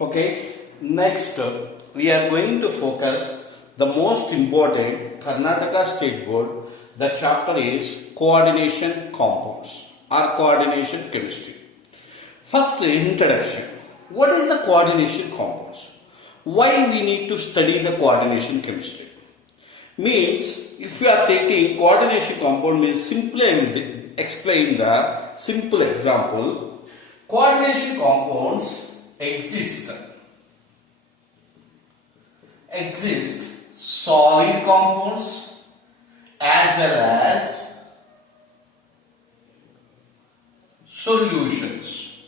Okay, next we are going to focus the most important Karnataka State Board. The chapter is coordination compounds or coordination chemistry. First, introduction. What is the coordination compounds? Why we need to study the coordination chemistry? Means if you are taking coordination compound means simply I will explain the simple example. Coordination compounds exist solid compounds as well as solutions.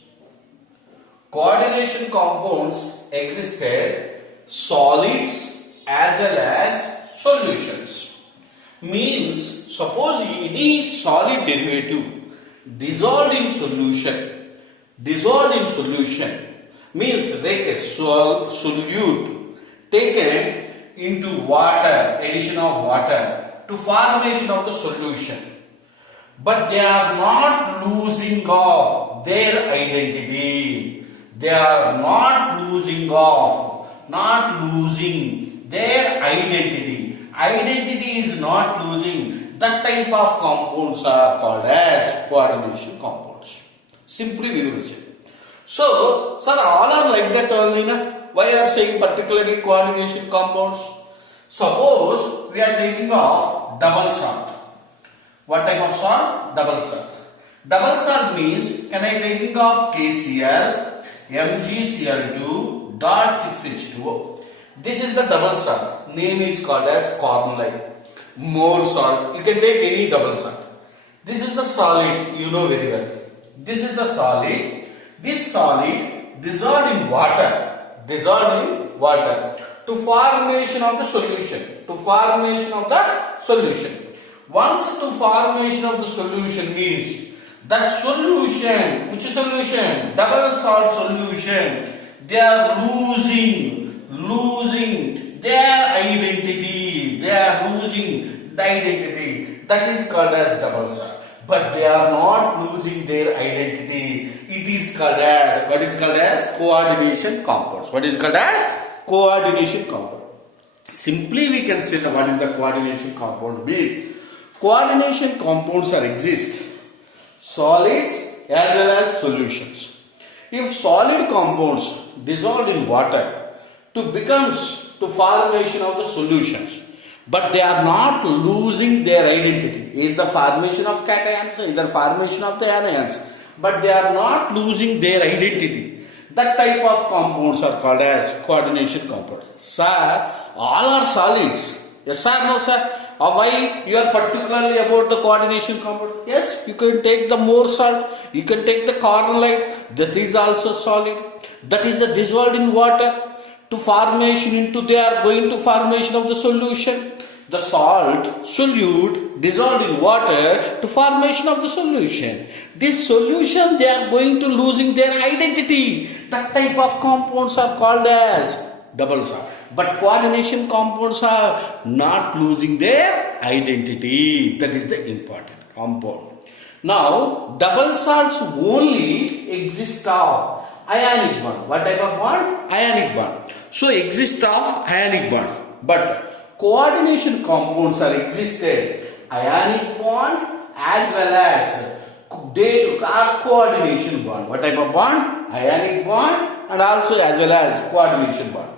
Coordination compounds existed solids as well as solutions. Means suppose any solid derivative dissolved in solution means like a solute taken into water, addition of water to formation of the solution, but they are not losing of their identity. They are not losing their identity. Identity is not losing. That type of compounds are called as coordination compounds. Simply we will say. So, sir, all are like that only, na? Why are saying particularly coordination compounds? Suppose we are taking of double salt. What type of salt? Double salt. Double salt means, can I taking of KCl, MgCl2, dot 6H2O. This is the double salt. Name is called as cornlite. More salt. You can take any double salt. This is the solid, you know very well. This is the solid. This solid dissolved in water to formation of the solution. Once to formation of the solution means that solution, which is solution? Double salt solution. They are losing their identity. That is called as double salt. But they are not losing their identity. It is called as, what is called as coordination compounds. What is called as coordination compound. Simply we can say that what is the coordination compound means. Coordination compounds are exist solids as well as solutions. If solid compounds dissolved in water to formation of the solutions, but they are not losing their identity. Is the formation of cations, is the formation of the anions, but they are not losing their identity. That type of compounds are called as coordination compounds. Sir, all are solids. Yes sir, no sir. Why you are particularly about the coordination compound? Yes, you can take the more salt, you can take the cornlite, that is also solid. That is the dissolved in water to formation into they are going to formation of the solution. The salt solute dissolved in water to formation of the solution. This solution they are going to losing their identity. That type of compounds are called as double salt. But coordination compounds are not losing their identity. That is the important compound. Now double salts only exist of ionic bond. What type of bond? Ionic bond. So exist of ionic bond. But coordination compounds are existed ionic bond as well as they are coordination bond. What type of bond? Ionic bond and also as well as coordination bond.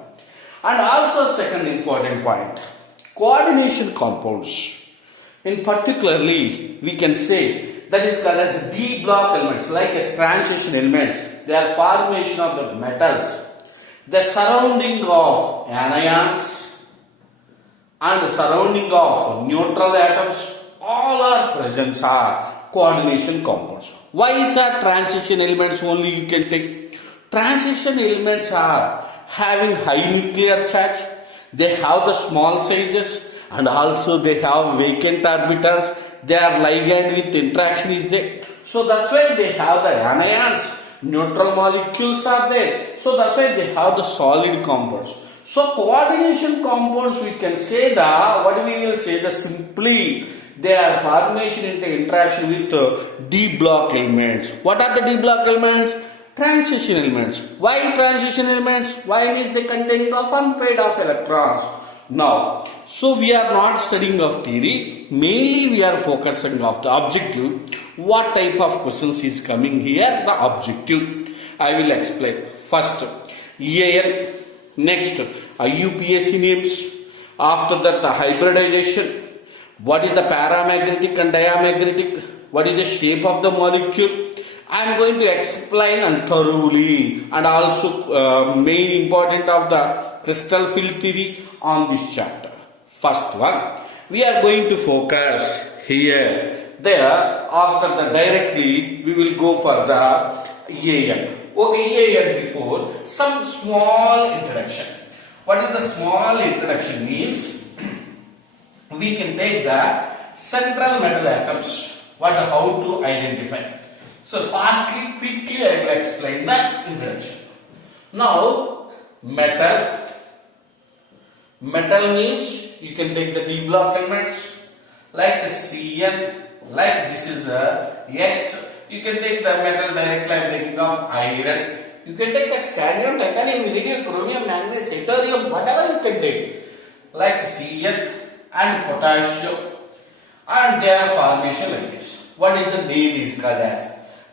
And also second important point, coordination compounds. In particularly we can say that is called as D block elements like as transition elements. They are formation of the metals. The surrounding of anions and the surrounding of neutral atoms, all are present are coordination compounds. Why is that transition elements only you can take? Transition elements are having high nuclear charge, they have the small sizes and also they have vacant orbitals, they are ligand with interaction is there. So that's why they have the anions, neutral molecules are there. So that's why they have the solid compounds. So coordination compounds we can say that, what we will say that simply they are formation into interaction with D block elements. What are the D block elements? Transition elements. Why transition elements? Why is the containing of unpaired of electrons? Now, so we are not studying of theory, mainly we are focusing of the objective. What type of questions is coming here? The objective. I will explain. First, EAN, next IUPAC names, after that the hybridization, what is the paramagnetic and diamagnetic, what is the shape of the molecule. I am going to explain and thoroughly, and also main important of the crystal field theory on this chapter. First one, we are going to focus here. There, after the directly, we will go for the EAN. Okay, EAN before, some small introduction. What is the small introduction means? We can take the central metal atoms. How to identify. So fastly, quickly I will explain the introduction. Now, metal means you can take the D block elements like Cn, like this is a X. You can take the metal directly. I am taking of iron. You can take a scandium, titanium, iridium, chromium, manganese, yttrium, whatever you can take, like Cn and potassium, and their formation like this. What is the name is called as?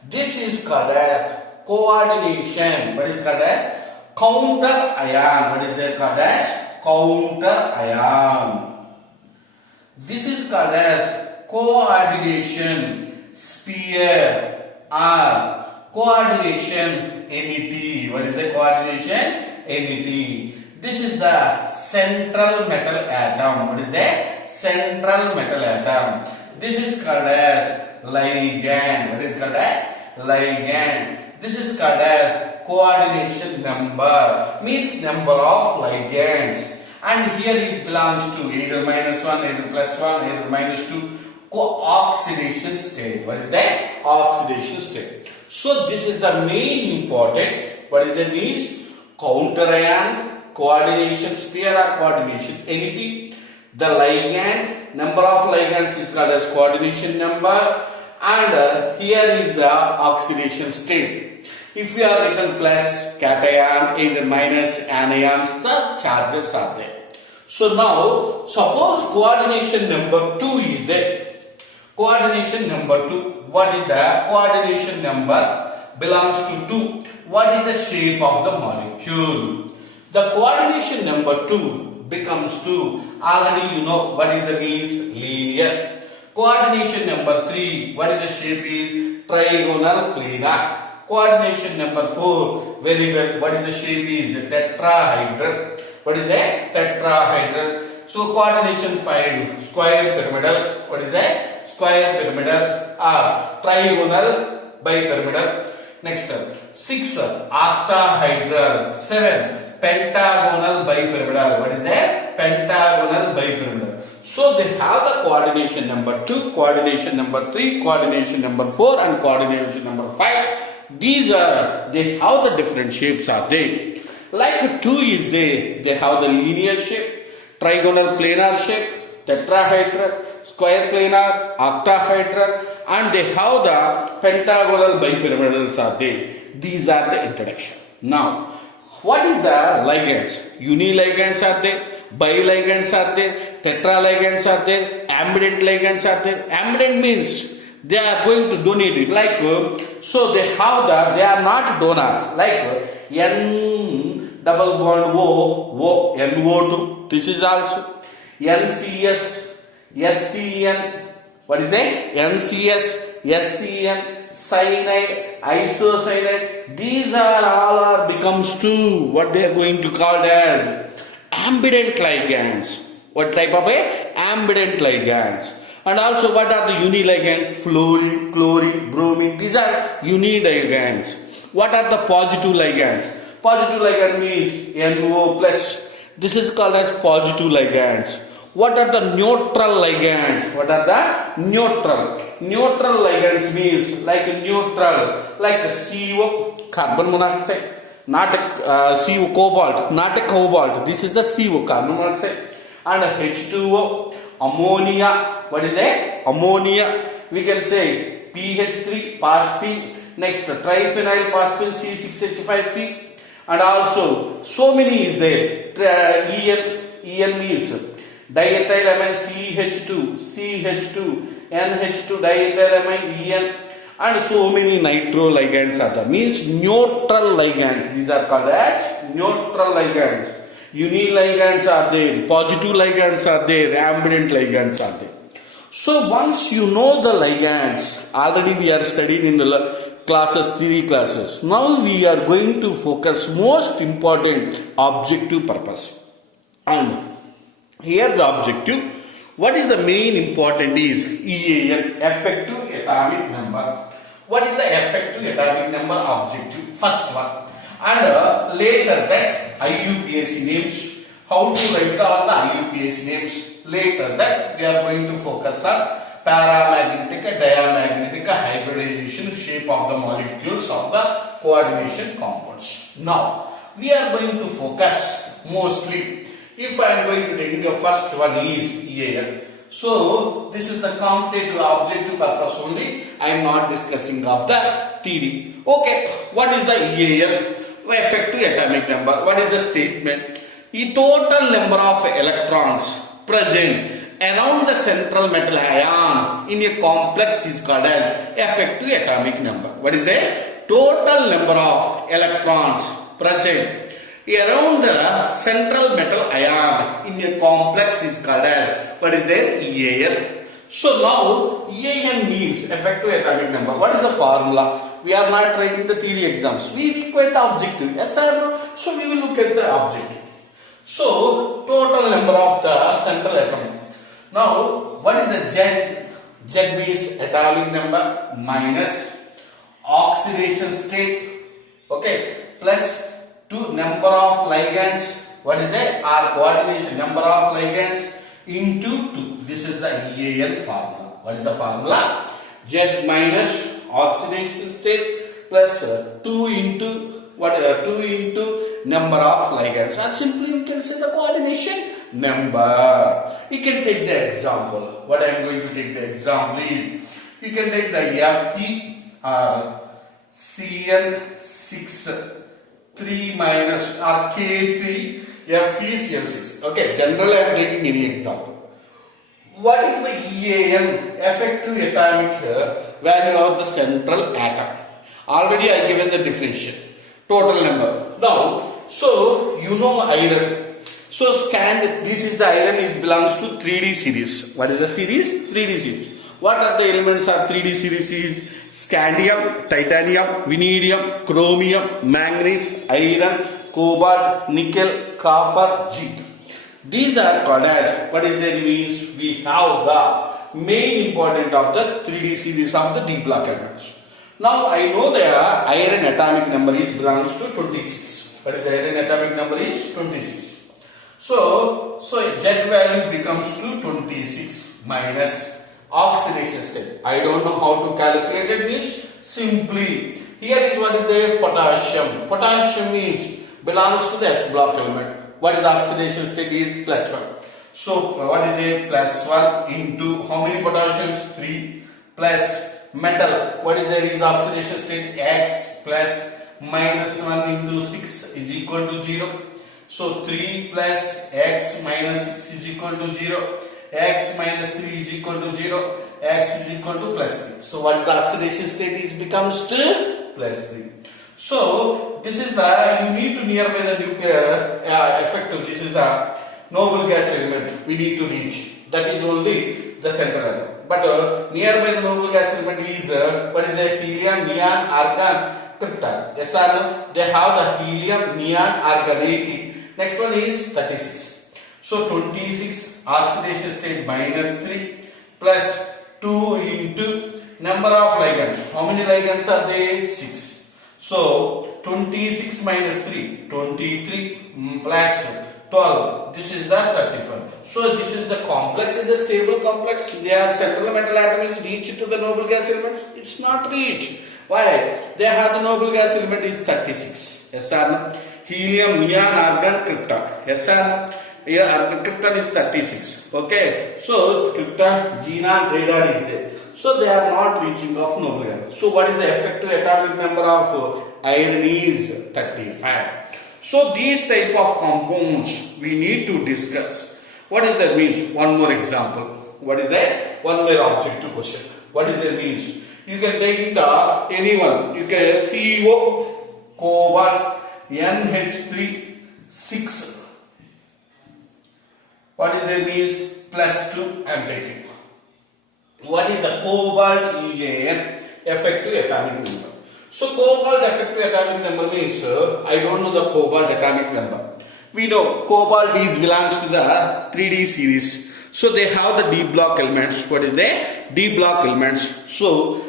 This is called as co-ordination. What is called as? Counter ion. What is it called as? Counter ion. This is called as co-ordination sphere or coordination NET. What is the coordination? NET. This is the central metal atom. What is the central metal atom? This is called as ligand. What is called as? Ligand. This is called as coordination number. Means number of ligands. And here is belongs to either -1, either +1, either -2. Co-oxidation state. What is that? Oxidation state. So this is the main important. What is the means? Counter ion, coordination sphere or coordination entity. The ligand, number of ligands is called as coordination number, and here is the oxidation state. If we are written plus cation, either minus anions, the charges are there. So now, suppose coordination number 2 is there. Coordination number 2. What is the coordination number? Belongs to 2. What is the shape of the molecule? The coordination number 2 becomes 2. Already you know what is the means? Linear. Coordination number 3. What is the shape is? Trigonal planar. Coordination number 4. Very well. What is the shape is? Tetrahedral. What is that? Tetrahedral. So coordination 5. Square pyramidal. What is that? Square pyramidal. Trigonal bipyramidal. Next 6. Octahedral. 7. Pentagonal bipyramidal. What is that? Pentagonal bipyramidal. So they have the coordination number 2, coordination number 3, coordination number 4 and coordination number 5. These are, they have the different shapes are there. Like 2 is there, they have the linear shape, trigonal planar shape, tetrahedral, square planar, octahedral, and they have the pentagonal bipyramidals are there. These are the introduction. Now, what is the ligands? Uniligands are there, biligands are there, tetraligands are there, ambident ligands are there. Ambident means they are going to donate it. Like, so they have the, they are not donors. Like N double bond O, NO2. This is also NCS, SCN. What is it? NCS, SCN, cyanide, isocyanide. These are all are becomes to what they are going to call as ambident ligands. What type of a? Ambident ligands. And also what are the uniligand? Fluorine, chlorine, bromine. These are uniligands. What are the positive ligands? Positive ligand means NO plus. This is called as positive ligands. What are the neutral ligands? What are the neutral? Neutral ligands means like neutral, like CO, carbon monoxide, not a CO cobalt, not a cobalt. This is the CO, carbon monoxide, and H2O, ammonia. What is that? Ammonia. We can say PH3, PASP, Next, triphenyl phosphine C6H5P, and also so many is there. EN means diethylamine CH2, NH2 diethylamine EN, and so many nitro ligands are there. Means neutral ligands. These are called as neutral ligands. Uniligands are there, positive ligands are there, ambient ligands are there. So once you know the ligands, already we are studied in the classes, theory classes. Now we are going to focus most important objective purpose. And here the objective, what is the main important is EAN, effective atomic number. What is the effective atomic number objective? First one. And later that IUPAC names, how to write down the IUPAC names. Later that we are going to focus on paramagnetic, diamagnetic hybridization, shape of the molecules of the coordination compounds. Now we are going to focus mostly, if I am going to take the first one is EAN. So this is the computative objective purpose only. I am not discussing of the theory. Okay, what is the EAN? Effective atomic number. What is the statement? The total number of electrons present around the central metal ion in a complex is called as effective atomic number. What is the total number of electrons present around the central metal ion in a complex is called as, what is there? EAN. So now EAN means effective atomic number. What is the formula? We are not writing the theory exams. We require the objective. Yes or no? So we will look at the objective. So total number of the central atom. Now what is the Z? Z means atomic number minus oxidation state. Okay, plus to number of ligands. What is that? R coordination, number of ligands into 2. This is the EAN formula. What is the formula? Z minus oxidation state plus 2 into what? 2 into number of ligands. Or simply we can say the coordination number. You can take the example. What I am going to take the example is, you can take the Fe or CN6 3 minus or K3 FeCl6. Okay, generally I am taking any example. What is the EAN, effective atomic value of the central atom? Already I given the definition, total number. Now, so you know iron. So this is the iron is belongs to 3D series. What is the series? 3D series. What are the elements of 3D series? Is scandium, titanium, vanadium, chromium, manganese, iron, cobalt, nickel, copper, zinc. These are called as, what is their means? We have the main important of the 3D series of the D block elements. Now I know the iron atomic number is belongs to 26. What is the iron atomic number is 26. So Z value becomes to 26 minus oxidation state. I don't know how to calculate it. Means simply here is what is the potassium. Potassium means belongs to the S block element. What is the oxidation state is plus 1. So what is the plus 1 into how many potassiums? 3 plus metal. What is the is oxidation state? X plus minus 1 into 6 is equal to 0. So 3 plus X minus 6 is equal to 0. X minus 3 is equal to 0. X is equal to plus 3. So what is the oxidation state is becomes to plus 3. So this is the, you need to nearby the nuclear effective. This is the noble gas element we need to reach. That is only the central atom. But nearby the noble gas element is what is the helium, neon, argon, krypton. Yes or no? They have the helium, neon, argon 80. Next one is 36. So 26 oxidation state minus 3 plus 2 into number of ligands. How many ligands are there? 6. So 26 minus 3, 23 plus 12. This is the 35. So this is the complex, is a stable complex. Their central metal atom is reached to the noble gas element. It's not reached. Why? They have the noble gas element is 36. Yes or no? Helium, neon, argon, krypton. Yes or no? Yeah, krypton is 36. Okay, so krypton, xenon, radon is there. So they are not reaching of noble gas. So what is the effective atomic number of iron is 35. So these type of compounds we need to discuss. What is that means? One more example. What is that? One more objective question. What is that means? You can take in the anyone. You can CO, cobalt, NH3, 6. What is that means? Plus 2 I am taking. What is the cobalt EAN effective atomic number? So cobalt effective atomic number means I don't know the cobalt atomic number. We know cobalt is belongs to the 3D series. So they have the D block elements. What is the D block elements? So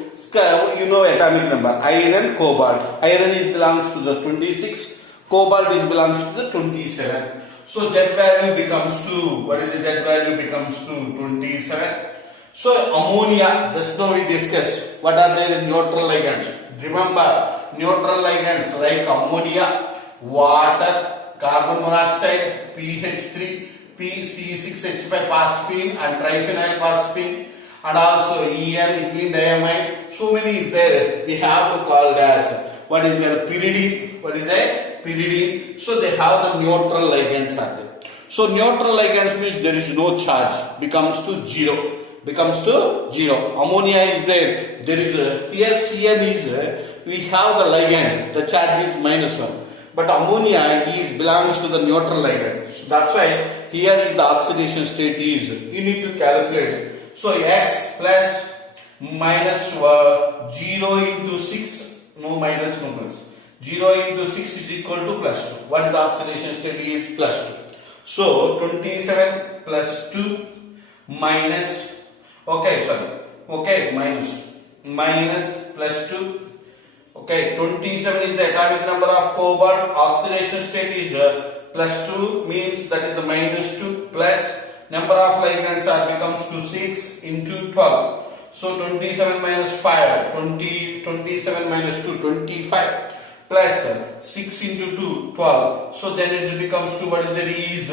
you know atomic number. Iron, cobalt. Iron is belongs to the 26. Cobalt is belongs to the 27. So Z value becomes 2. What is the Z value becomes 2? 27. So ammonia, just now we discussed what are their neutral ligands. Remember neutral ligands like ammonia, water, carbon monoxide, PH3, PC6H5 phosphine and triphenyl phosphine, and also EAN, ethylene diamide. So many is there. We have to call it as what is their pyridine. What is that? Pyridine. So they have the neutral ligands are there. So neutral ligands means there is no charge, becomes to 0. Becomes to 0. Ammonia is there. There is here CN is we have the ligand. The charge is -1. But ammonia is belongs to the neutral ligand. So that's why here is the oxidation state is. You need to calculate. So X plus minus 0 into 6. No minus, no plus. 0 into 6 is equal to plus 2. What is the oxidation state is plus 2. So 27 plus 2 minus. Okay, sorry. Okay, minus plus 2. Okay, 27 is the atomic number of cobalt. Oxidation state is plus 2 means that is the minus 2 plus number of ligands are becomes to 6 into 12. So 27 minus 5, 27 minus 2, 25 plus 6 into 2, 12. So then it becomes to what is there is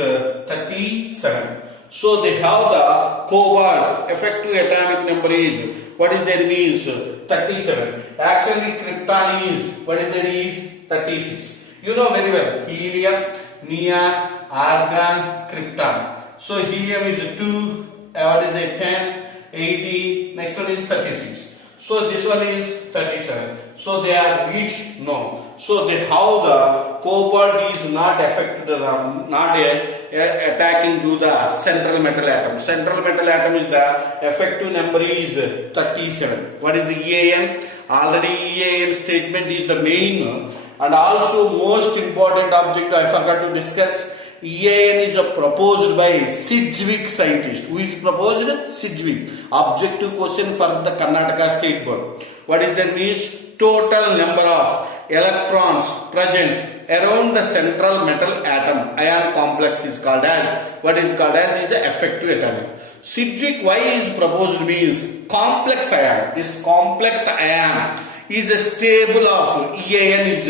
37. So they have the cobalt effective atomic number is what is there means 37. Actually krypton is what is there is 36. You know very well helium, neon, argon, krypton. So helium is 2, what is it 10, 80, next one is 36. So this one is 37. So they are each no. So they how the cobalt is not affected, not attacking to the central metal atom. Central metal atom is the effective number is 37. What is the EAN? Already EAN statement is the main and also most important object I forgot to discuss. EAN is proposed by Sidgwick scientist. Who is proposed? Sidgwick. Objective question for the Karnataka State Board. What is that means? Total number of electrons present around the central metal atom ion complex is called as what is called as is the effective atomic. Sidgwick why is proposed means complex ion. This complex ion is a stable of EAN is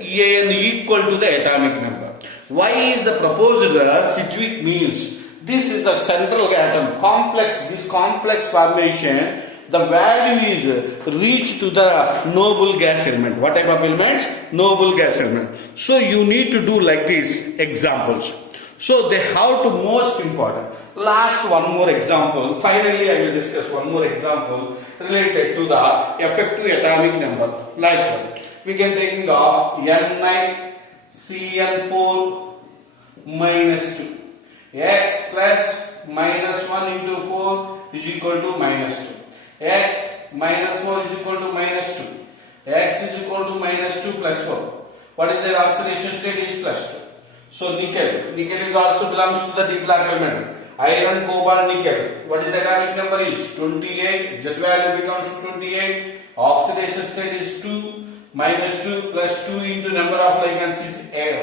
EAN equal to the atomic number. Why is the proposed Sidgwick means this is the central atom complex. This complex formation the value is reached to the noble gas element. What type of elements? Noble gas element. So you need to do like these examples. So they have to most important. Last one more example. Finally I will discuss one more example related to the effective atomic number. Like we can take the Ni(Cn4) minus 2. X plus minus 1 into 4 is equal to minus 2. X minus 4 is equal to minus 2. X is equal to minus 2 plus 4. What is their oxidation state is plus 2. So nickel. Nickel is also belongs to the D block element. Iron, cobalt, nickel. What is the atomic number is 28. Z value becomes 28. Oxidation state is 2. Minus 2 plus 2 into number of ligands is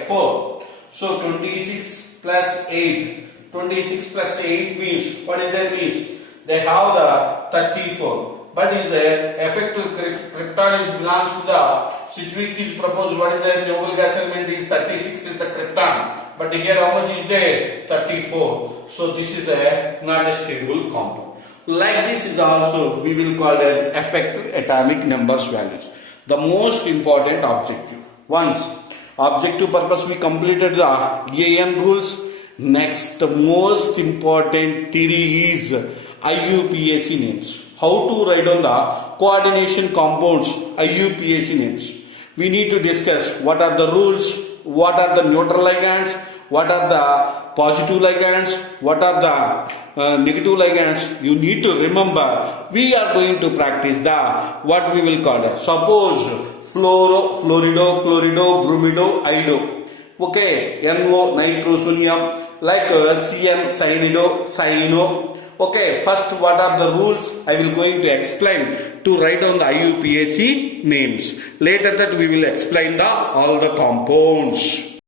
4. So 26 plus 8. 26 plus 8 means what is that means? They have the 34. But is the effective krypton is belongs to the Sidgwick is proposed. What is the noble gas element is 36 is the krypton. But here how much is there? 34. So this is not a stable compound. Like this is also we will call as effective atomic numbers values. The most important objective. Once objective purpose we completed the EAN rules. Next, the most important theory is IUPAC names. How to write on the coordination compounds IUPAC names. We need to discuss what are the rules, what are the neutral ligands, what are the positive ligands, what are the negative ligands. You need to remember we are going to practice the what we will call it. Suppose fluoro, fluorido, chlorido, bromido, ido. Okay, NO, nitrosonium, like CN, cyanido, cyano. Okay, first what are the rules? I will going to explain to write down the IUPAC names. Later that we will explain the all the compounds.